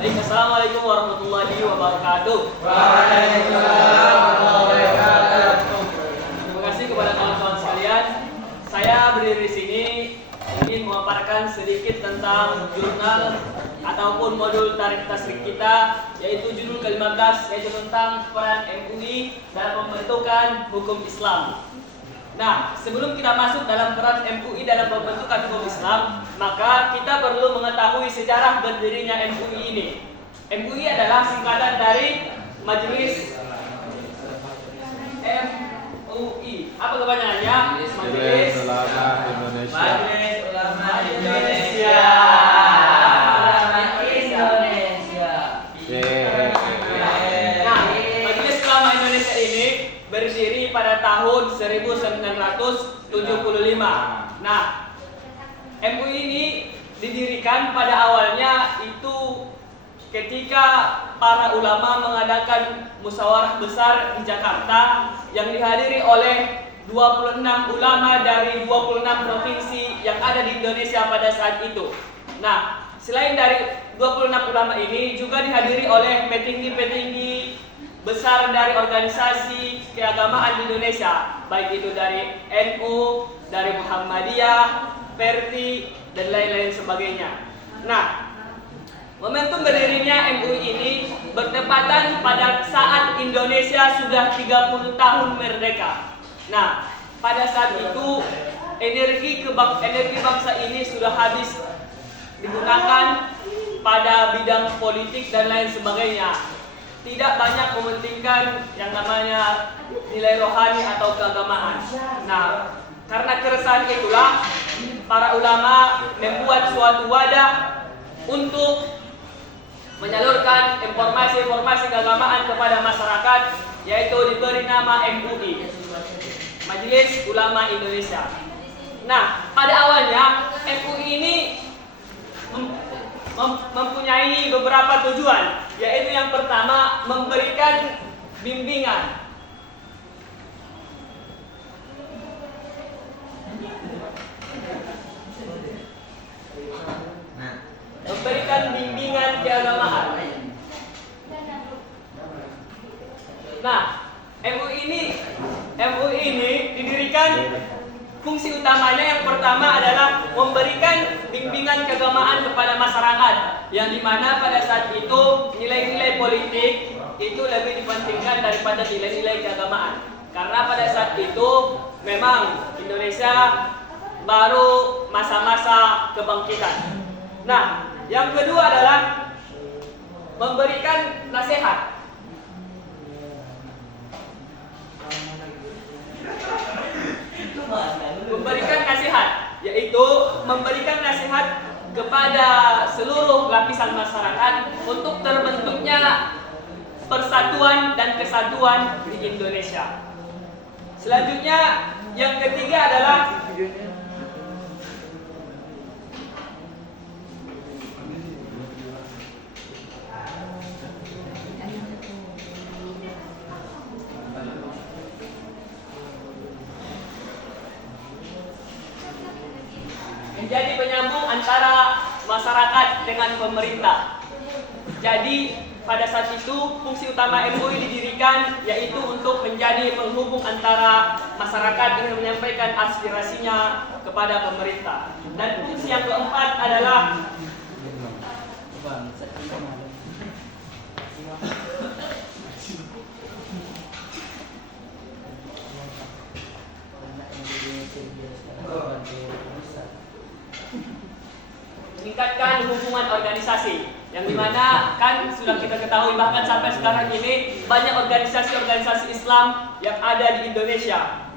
Baik, assalamualaikum warahmatullahi wabarakatuh. Waalaikumsalam warahmatullahi wabarakatuh. Terima kasih kepada kawan-kawan sekalian. Saya berdiri di sini ingin memaparkan sedikit tentang jurnal ataupun modul tarikh tasrik kita, yaitu judul ke-15, yaitu tentang peran MUI dalam pembentukan hukum Islam. Nah, sebelum kita masuk dalam peran MUI dalam pembentukan hukum Islam, maka kita perlu mengetahui sejarah berdirinya MUI ini. MUI adalah singkatan dari Majelis MUI. Apa kepanjangannya? Majelis Ulama Indonesia. Majelis Ulama Indonesia. Nah, Majelis Ulama Indonesia ini berdiri pada tahun 1975. Nah, MUI ini didirikan pada awalnya itu ketika para ulama mengadakan musyawarah besar di Jakarta yang dihadiri oleh 26 ulama dari 26 provinsi yang ada di Indonesia pada saat itu. Nah, selain dari 26 ulama ini juga dihadiri oleh petinggi-petinggi besar dari organisasi keagamaan di Indonesia, baik itu dari NU, dari Muhammadiyah, Perti, dan lain-lain sebagainya. Nah, momentum berdirinya MUI ini bertepatan pada saat Indonesia sudah 30 tahun merdeka. Nah, pada saat itu energi bangsa ini sudah habis digunakan pada bidang politik dan lain sebagainya. Tidak banyak mementingkan yang namanya nilai rohani atau keagamaan. Nah, karena keresahan itulah para ulama membuat suatu wadah untuk menyalurkan informasi-informasi keagamaan kepada masyarakat, yaitu diberi nama MUI, Majelis Ulama Indonesia. Nah, pada awalnya MUI ini mempunyai beberapa tujuan, yaitu yang pertama memberikan bimbingan. Memberikan bimbingan keagamaan. Nah, MUI ini didirikan, fungsi utamanya yang pertama adalah memberikan bimbingan keagamaan kepada masyarakat, yang dimana pada saat itu nilai-nilai politik itu lebih dipentingkan daripada nilai-nilai keagamaan. Karena pada saat itu memang Indonesia baru masa-masa kebangkitan. Nah, yang kedua adalah memberikan nasihat. Memberikan nasihat, yaitu memberikan nasihat kepada seluruh lapisan masyarakat untuk terbentuknya persatuan dan kesatuan di Indonesia. Selanjutnya, yang ketiga adalah menjadi penyambung antara masyarakat dengan pemerintah. Jadi pada saat itu fungsi utama MUI didirikan yaitu untuk menjadi penghubung antara masyarakat dengan menyampaikan aspirasinya kepada pemerintah. Dan fungsi yang keempat adalah meningkatkan hubungan organisasi, yang dimana kan sudah kita ketahui bahkan sampai sekarang ini banyak organisasi-organisasi Islam yang ada di Indonesia.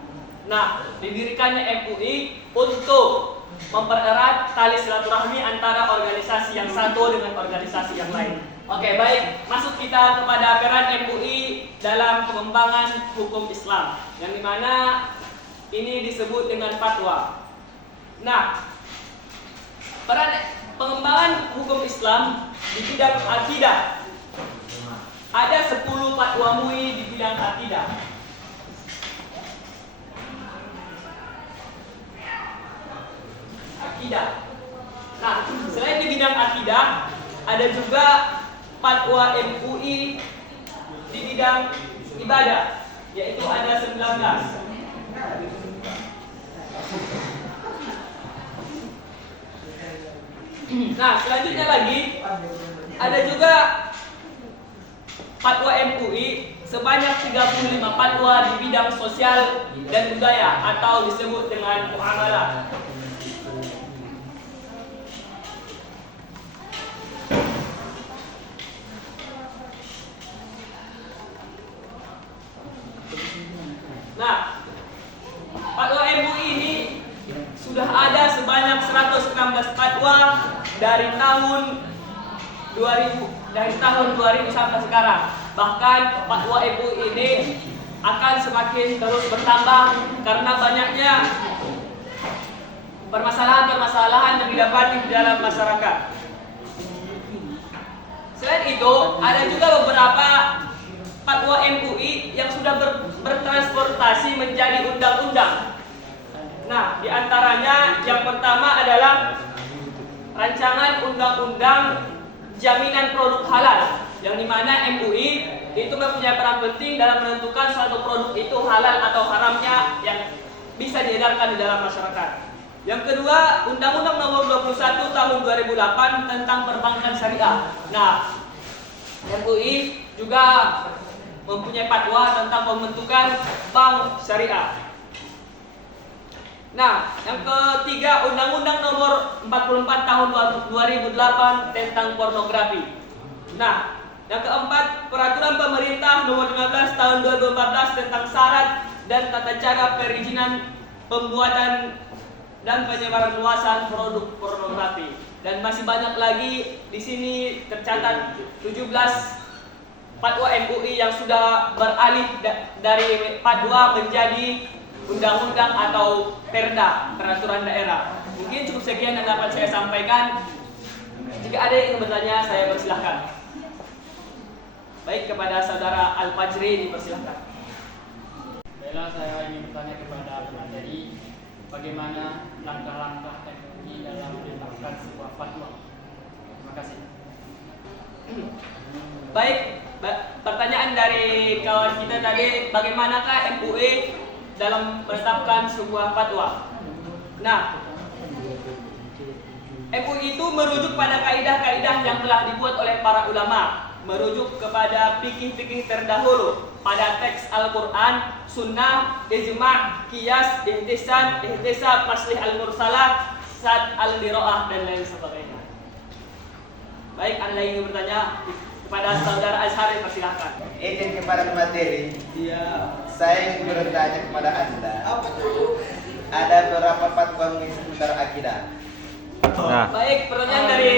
Nah, didirikannya MUI untuk mempererat tali silaturahmi antara organisasi yang satu dengan organisasi yang lain. Oke, baik, masuk kita kepada peran MUI dalam pengembangan hukum Islam, yang dimana ini disebut dengan fatwa. Nah, peran pengembangan hukum Islam di bidang akidah. Ada 10 fatwa MUI di bidang akidah. Nah, selain di bidang akidah, ada juga fatwa MUI di bidang ibadah, yaitu ada 19. Nah, selanjutnya lagi ada juga fatwa MUI sebanyak 35 fatwa di bidang sosial dan budaya atau disebut dengan muamalah. Nah, fatwa MUI ini sudah ada sebanyak 116 fatwa dari tahun 2000 sampai sekarang. Bahkan fatwa MUI ini akan semakin terus bertambah karena banyaknya permasalahan-permasalahan yang didapati di dalam masyarakat. Selain itu, ada juga beberapa fatwa MUI yang sudah bertransportasi menjadi undang-undang. Nah, di antaranya yang pertama adalah rancangan undang-undang jaminan produk halal, yang dimana MUI itu mempunyai peran penting dalam menentukan suatu produk itu halal atau haramnya yang bisa diedarkan di dalam masyarakat. Yang kedua, Undang-Undang Nomor 21 Tahun 2008 tentang perbankan syariah. Nah, MUI juga mempunyai fatwa tentang pembentukan bank syariah. Nah, yang ketiga, Undang-Undang Nomor 44 Tahun 2008 tentang pornografi. Nah, yang keempat, Peraturan Pemerintah Nomor 15 Tahun 2014 tentang syarat dan tata cara perizinan pembuatan dan penyebaran luasan produk pornografi. Dan masih banyak lagi di sini tercatat 17 fatwa MUI yang sudah beralih dari fatwa menjadi undang-undang atau perda, peraturan daerah. Mungkin cukup sekian yang dapat saya sampaikan. Jika ada yang ingin bertanya, saya persilahkan. Baik, kepada saudara Al-Fajri dipersilahkan. Baiklah, saya ingin bertanya kepada pemateri, bagaimana langkah-langkah MUI dalam menetapkan sebuah fatwa? Terima kasih. Baik, pertanyaan dari kawan kita tadi, bagaimanakah MUI dalam menetapkan sebuah fatwa? Nah, MUI itu merujuk pada kaidah-kaidah yang telah dibuat oleh para ulama, merujuk kepada fikih-fikih terdahulu pada teks Al-Quran, Sunnah, Ijma', Qiyas, Ihtisab, Maslih Al-Mursalah, Sad Al-Diro'ah, dan lain sebagainya. Baik, Anda ingin bertanya kepada saudara Azhar, persilahkan. Izin kepada pemateri. Iya. Saya ingin bertanya kepada Anda. Ada berapa fatwa seputar akidah? Nah, Baik, pertanyaan dari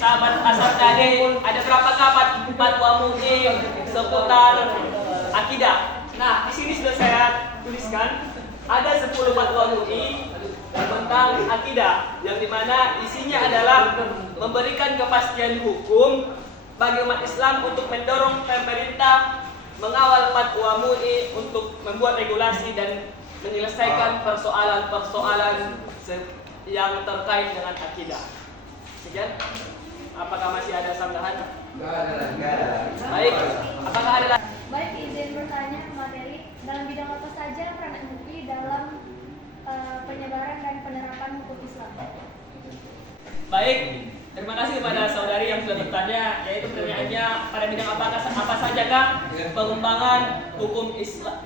sahabat Azhar tadi, ada berapakah fatwa MUI seputar akidah? Nah, di sini sudah saya tuliskan ada 10 fatwa MUI tentang akidah, yang dimana isinya adalah memberikan kepastian hukum bagi umat Islam untuk mendorong pemerintah mengawal fatwa MUI untuk membuat regulasi dan menyelesaikan persoalan-persoalan yang terkait dengan akidah. Sekian. Apakah masih ada tambahan? Enggak ada. Baik. Apakah ada lagi? Baik, izin bertanya materi, dalam bidang apa saja peran MUI dalam penyebaran dan penerapan hukum Islam? Baik. Terima kasih kepada saudari yang sudah bertanya, yaitu pertanyaannya pada bidang apa sajakah pengembangan hukum Islam,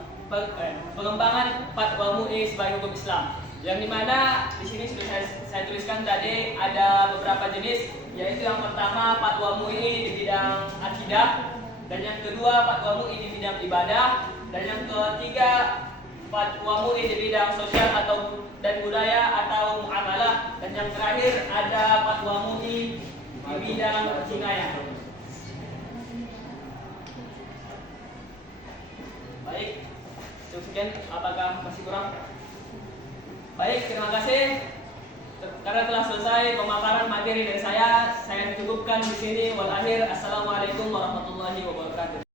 pengembangan fatwa MUI sebagai hukum Islam. Yang dimana di sini sudah saya tuliskan tadi ada beberapa jenis, yaitu yang pertama fatwa MUI di bidang akidah, dan yang kedua fatwa MUI di bidang ibadah, dan yang ketiga fatwa MUI di bidang sosial dan budaya atau muamalah, dan yang terakhir ada fatwa MUI di bidang jinayah. Baik, cukup sekian. Apakah masih kurang? Baik, terima kasih. Karena telah selesai pemaparan materi dari saya cukupkan di sini. Wal akhir, assalamualaikum warahmatullahi wabarakatuh.